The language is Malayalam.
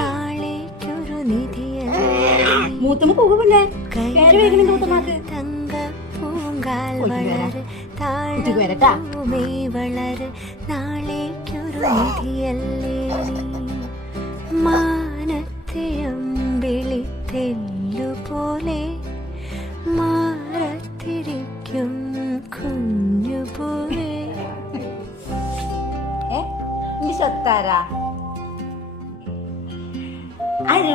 നാളേക്കൊരു നിധിയല്ലേ മൂത്തമ്മ പോകുമല്ലേ തങ്ക പൂങ്കാൽ വളര് താഴെ വളര് നാളേക്കൊരു നിധിയല്ലേ മാനത്തെ അമ്പിളി തെല്ലുപോലെ മാറത്തിരിക്കും കുഞ്ഞുപൂവേ. സ്വത്താരാ